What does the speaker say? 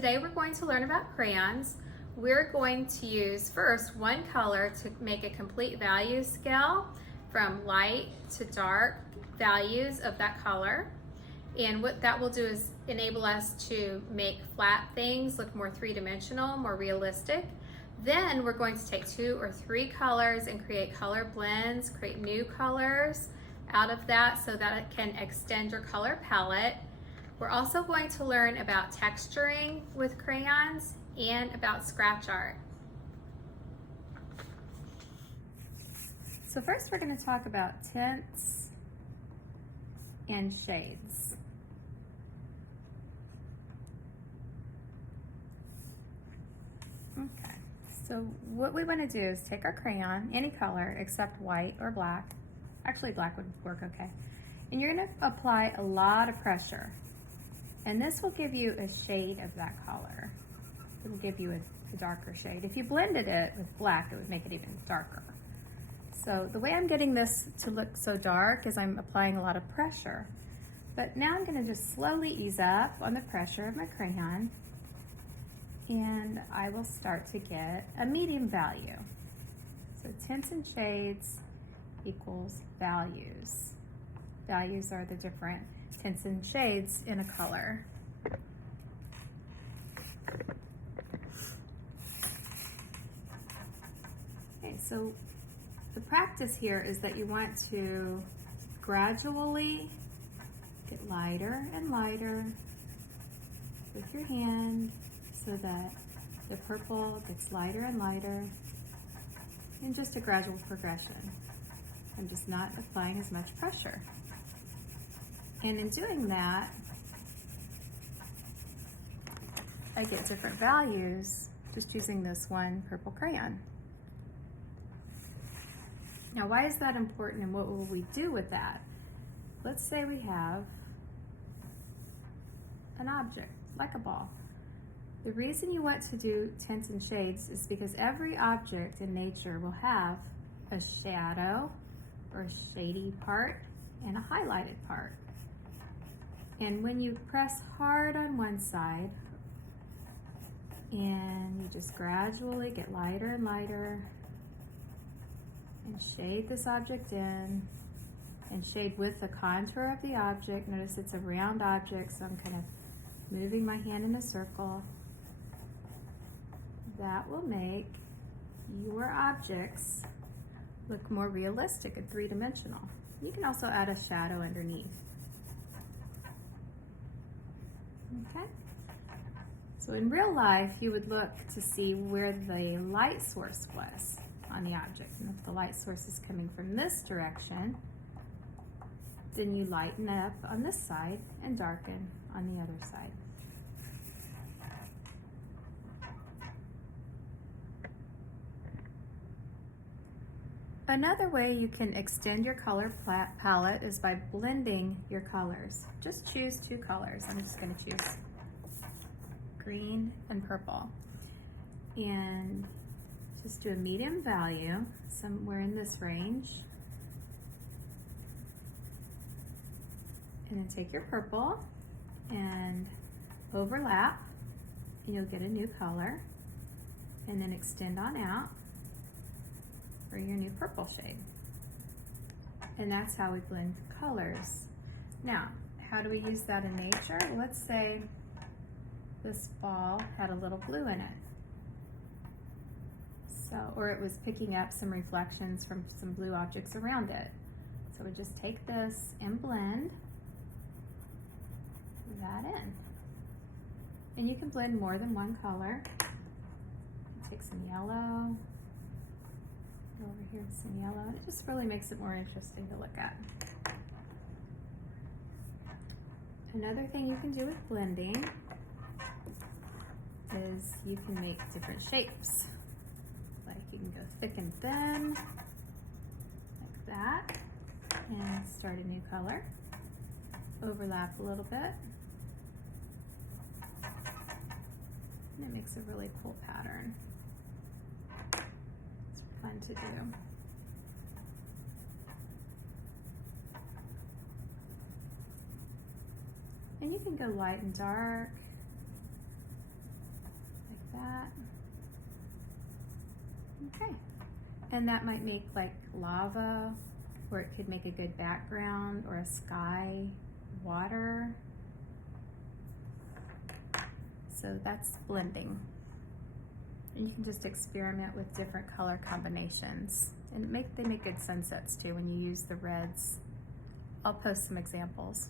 Today we're going to learn about crayons. We're going to use first one color to make a complete value scale from light to dark values of that color. And what that will do is enable us to make flat things look more three-dimensional, more realistic. Then we're going to take 2 or 3 colors and create color blends, create new colors out of that so that it can extend your color palette. We're also going to learn about texturing with crayons and about scratch art. So first we're going to talk about tints and shades. Okay, so what we want to do is take our crayon, any color except white or black. Actually, black would work okay. And you're going to apply a lot of pressure. And this will give you a shade of that color. It will give you a darker shade. If you blended it with black, it would make it even darker. So the way I'm getting this to look so dark is I'm applying a lot of pressure. But now I'm gonna just slowly ease up on the pressure of my crayon, and I will start to get a medium value. So tints and shades equals values. Values are the different tints and shades in a color. Okay, so the practice here is that you want to gradually get lighter and lighter with your hand so that the purple gets lighter and lighter in just a gradual progression. I'm just not applying as much pressure. And in doing that, I get different values just using this one purple crayon. Now, why is that important and what will we do with that? Let's say we have an object, like a ball. The reason you want to do tints and shades is because every object in nature will have a shadow or a shady part and a highlighted part. And when you press hard on one side and you just gradually get lighter and lighter and shade this object in and shade with the contour of the object. Notice it's a round object, so I'm kind of moving my hand in a circle. That will make your objects look more realistic and three-dimensional. You can also add a shadow underneath. Okay, so in real life, you would look to see where the light source was on the object. And if the light source is coming from this direction, then you lighten up on this side and darken on the other side. Another way you can extend your color palette is by blending your colors. Just choose 2 colors. I'm just going to choose green and purple. And just do a medium value, somewhere in this range. And then take your purple and overlap, and you'll get a new color. And then extend on out for your new purple shade. And that's how we blend colors. Now, how do we use that in nature? Let's say this ball had a little blue in it. So, or it was picking up some reflections from some blue objects around it. So we just take this and blend that in. And you can blend more than one color. Take some yellow. Over here with some yellow, and it just really makes it more interesting to look at. Another thing you can do with blending is you can make different shapes. Like you can go thick and thin, like that, and start a new color. Overlap a little bit. And it makes a really cool pattern. Fun to do. And you can go light and dark, that. Okay. And that might make like lava, or it could make a good background, or a sky, water. So that's blending. And you can just experiment with different color combinations. And they make good sunsets too when you use the reds. I'll post some examples.